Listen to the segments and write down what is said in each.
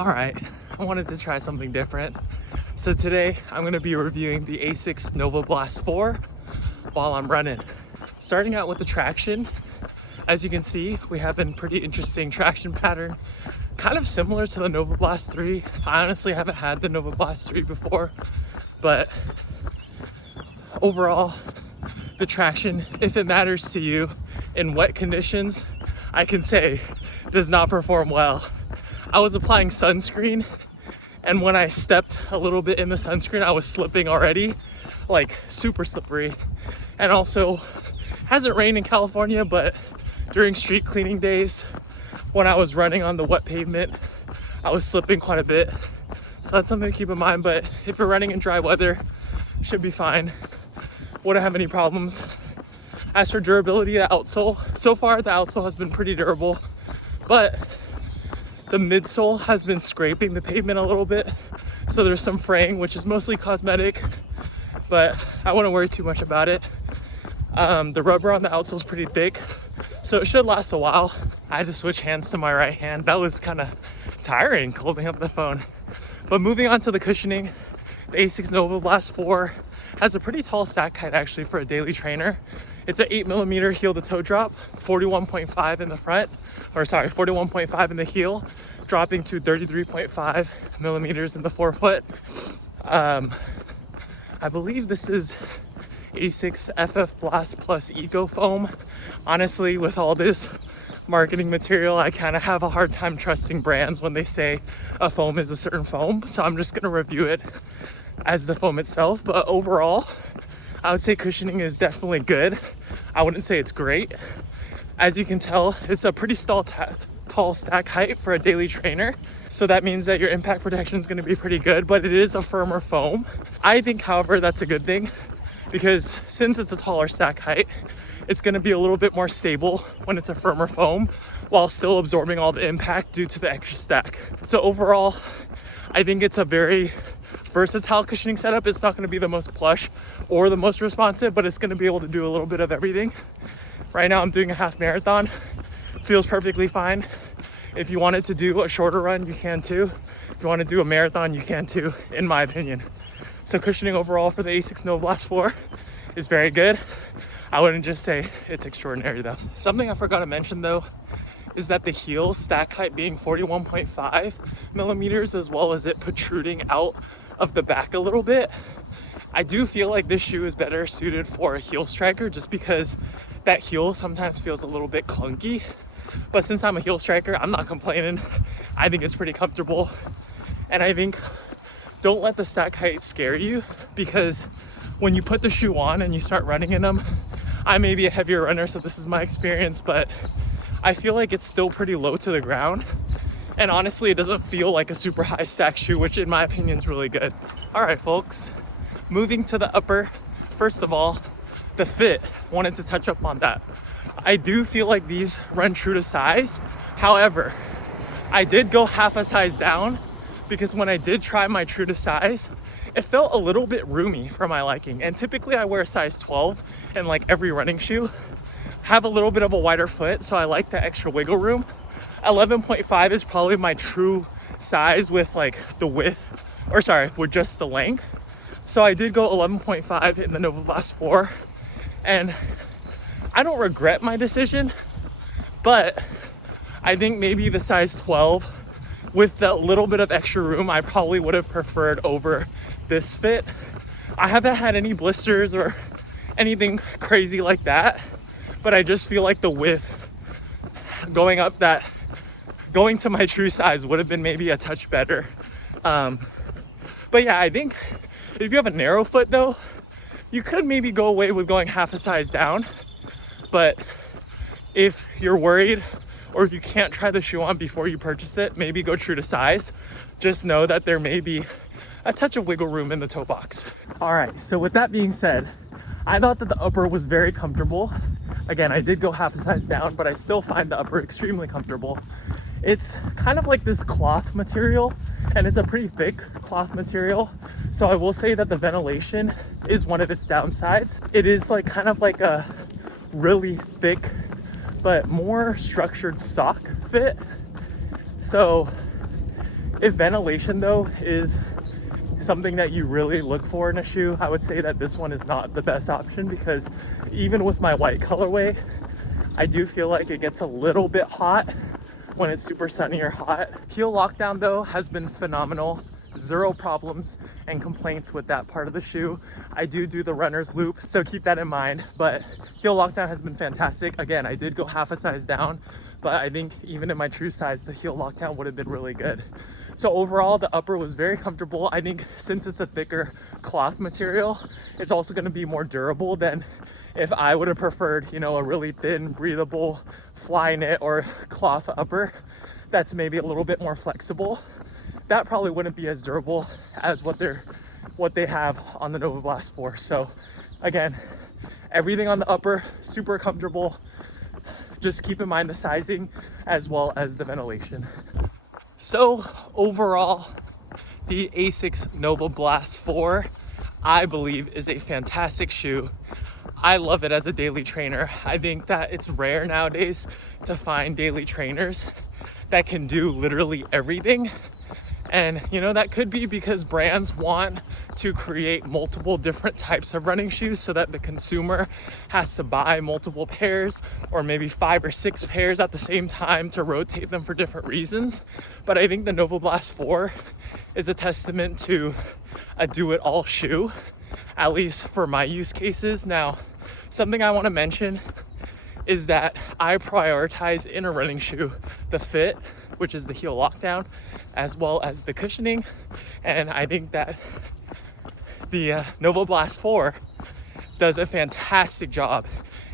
Alright, I wanted to try something different. So today I'm going to be reviewing the Asics Novablast 4 while I'm running. Starting out with the traction, as you can see, we have a pretty interesting traction pattern, kind of similar to the Novablast 3. I honestly haven't had the Novablast 3 before, but overall, the traction, if it matters to you in wet conditions, I can say does not perform well. I was applying sunscreen, and when I stepped a little bit in the sunscreen, I was slipping already, like super slippery. And also, hasn't rained in California, but during street cleaning days, when I was running on the wet pavement, I was slipping quite a bit. So that's something to keep in mind, but if you're running in dry weather, should be fine. Wouldn't have any problems. As for durability, the outsole, so far the outsole has been pretty durable, but the midsole has been scraping the pavement a little bit, so there's some fraying, which is mostly cosmetic, but I wouldn't worry too much about it. The rubber on the outsole is pretty thick, so it should last a while. I had to switch hands to my right hand. That was kind of tiring holding up the phone. But moving on to the cushioning, the Asics Novablast 4 has a pretty tall stack height actually for a daily trainer. It's an 8mm heel to toe drop, 41.5 in the front, 41.5 in the heel, dropping to 33.5 millimeters in the forefoot. I believe this is Asics FF Blast Plus Eco Foam. Honestly, with all this marketing material, I kind of have a hard time trusting brands when they say a foam is a certain foam. So I'm just gonna review it as the foam itself. But overall, I would say cushioning is definitely good. I wouldn't say it's great. As you can tell, it's a pretty tall stack height for a daily trainer. So that means that your impact protection is gonna be pretty good, but it is a firmer foam. I think, however, that's a good thing, because since it's a taller stack height, it's gonna be a little bit more stable when it's a firmer foam while still absorbing all the impact due to the extra stack. So overall, I think it's a very versatile cushioning setup. It's not gonna be the most plush or the most responsive, but it's gonna be able to do a little bit of everything. Right now I'm doing a half marathon. Feels perfectly fine. If you wanted to do a shorter run, you can too. If you want to do a marathon, you can too, in my opinion. So cushioning overall for the Asics Novablast 4 is very good. I wouldn't just say it's extraordinary though. Something I forgot to mention though is that the heel stack height being 41.5 millimeters, as well as it protruding out of the back a little bit, I do feel like this shoe is better suited for a heel striker, just because that heel sometimes feels a little bit clunky. But since I'm a heel striker, I'm not complaining. I think it's pretty comfortable. And I think don't let the stack height scare you, because when you put the shoe on and you start running in them, I may be a heavier runner, so this is my experience, but I feel like it's still pretty low to the ground. And honestly, it doesn't feel like a super high stack shoe, which in my opinion is really good. All right, folks, moving to the upper. First of all, the fit, wanted to touch up on that. I do feel like these run true to size. However, I did go half a size down, because when I did try my true to size, it felt a little bit roomy for my liking. And typically I wear a size 12 in like every running shoe. Have a little bit of a wider foot, so I like that extra wiggle room. 11.5 is probably my true size with like the width, with just the length. So I did go 11.5 in the Novablast 4, and I don't regret my decision, but I think maybe the size 12 with that little bit of extra room, I probably would have preferred over this fit. I haven't had any blisters or anything crazy like that, but I just feel like the width going to my true size would have been maybe a touch better. But yeah, I think if you have a narrow foot though, you could maybe go away with going half a size down. But if you're worried, or if you can't try the shoe on before you purchase it, maybe go true to size. Just know that there may be a touch of wiggle room in the toe box. All right, so with that being said, I thought that the upper was very comfortable. Again, I did go half a size down, but I still find the upper extremely comfortable. It's kind of like this cloth material, and it's a pretty thick cloth material. So I will say that the ventilation is one of its downsides. It is like kind of like a really thick but more structured sock fit. So If ventilation though is something that you really look for in a shoe, I would say that this one is not the best option, because even with my white colorway, I do feel like it gets a little bit hot when it's super sunny or hot. Heel lockdown though has been phenomenal. Zero problems and complaints with that part of the shoe. I do the runner's loop, so keep that in mind, but heel lockdown has been fantastic. Again, I did go half a size down, but I think even in my true size, the heel lockdown would have been really good. So overall, the upper was very comfortable. I think since it's a thicker cloth material, it's also going to be more durable than if I would have preferred, you know, a really thin, breathable fly knit or cloth upper that's maybe a little bit more flexible. That probably wouldn't be as durable as what they have on the Novablast 4. So again, everything on the upper, super comfortable. Just keep in mind the sizing as well as the ventilation. So overall, the Asics Novablast 4, I believe, is a fantastic shoe. I love it as a daily trainer. I think that it's rare nowadays to find daily trainers that can do literally everything. And you know, that could be because brands want to create multiple different types of running shoes so that the consumer has to buy multiple pairs, or maybe 5 or 6 pairs at the same time to rotate them for different reasons. But I think the Novablast 4 is a testament to a do-it-all shoe, at least for my use cases. Now, something I want to mention is that I prioritize in a running shoe the fit, which is the heel lockdown, as well as the cushioning. And I think that the Novablast 4 does a fantastic job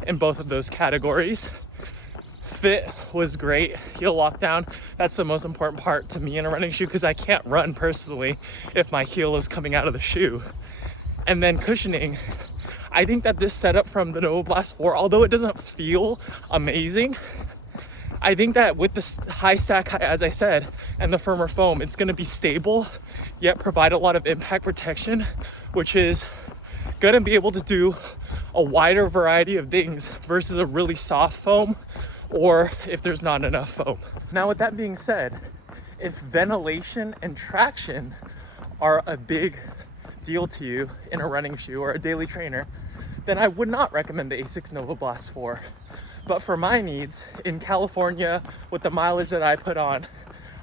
in both of those categories. Fit was great. Heel lockdown, that's the most important part to me in a running shoe, because I can't run personally if my heel is coming out of the shoe. And then cushioning, I think that this setup from the Novablast 4, although it doesn't feel amazing, I think that with the high stack height, as I said, and the firmer foam, it's going to be stable, yet provide a lot of impact protection, which is going to be able to do a wider variety of things versus a really soft foam, or if there's not enough foam. Now, with that being said, if ventilation and traction are a big deal to you in a running shoe or a daily trainer, then I would not recommend the Asics Novablast 4. But for my needs in California, with the mileage that I put on,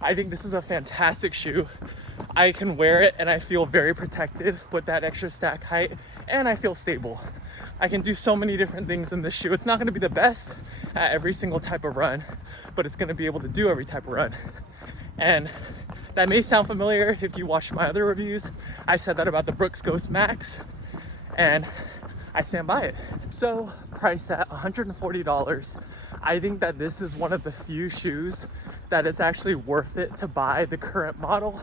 I think this is a fantastic shoe. I can wear it and I feel very protected with that extra stack height, and I feel stable. I can do so many different things in this shoe. It's not going to be the best at every single type of run, but it's going to be able to do every type of run. And that may sound familiar if you watched my other reviews. I said that about the Brooks Ghost Max, and I stand by it. So priced at $140, I think that this is one of the few shoes that it's actually worth it to buy the current model,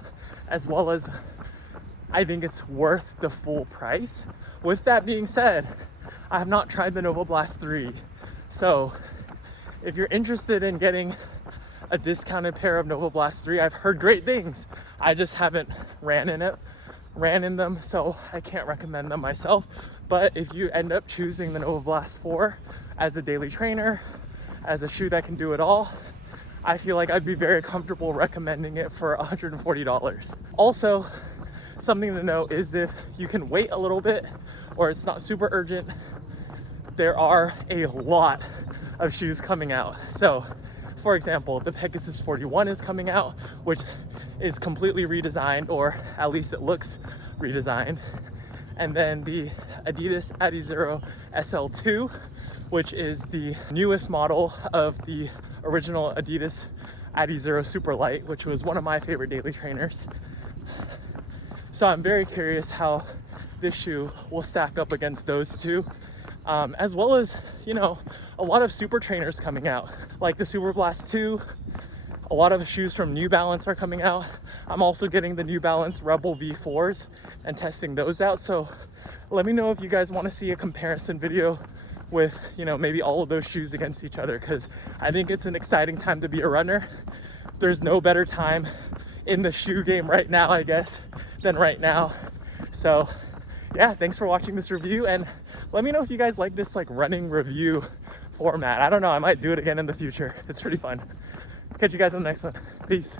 as well as I think it's worth the full price. With that being said, I have not tried the Novablast 3. So if you're interested in getting a discounted pair of Novablast 3, I've heard great things. I just haven't ran in them, so I can't recommend them myself. But if you end up choosing the Novablast 4 as a daily trainer, as a shoe that can do it all, I feel like I'd be very comfortable recommending it for $140. Also, something to note is if you can wait a little bit or it's not super urgent, there are a lot of shoes coming out. So for example, the Pegasus 41 is coming out, which is completely redesigned, or at least it looks redesigned. And then the Adidas Adizero SL2, which is the newest model of the original Adidas Adizero Superlight, which was one of my favorite daily trainers. So I'm very curious how this shoe will stack up against those two, as well as, you know, a lot of super trainers coming out, like the Superblast 2. A lot of shoes from New Balance are coming out. I'm also getting the New Balance Rebel V4s and testing those out. So let me know if you guys want to see a comparison video with, you know, maybe all of those shoes against each other, because I think it's an exciting time to be a runner. There's no better time in the shoe game right now, I guess, than right now. So yeah, thanks for watching this review, and let me know if you guys like this like running review format. I don't know, I might do it again in the future. It's pretty fun. Catch you guys on the next one. Peace.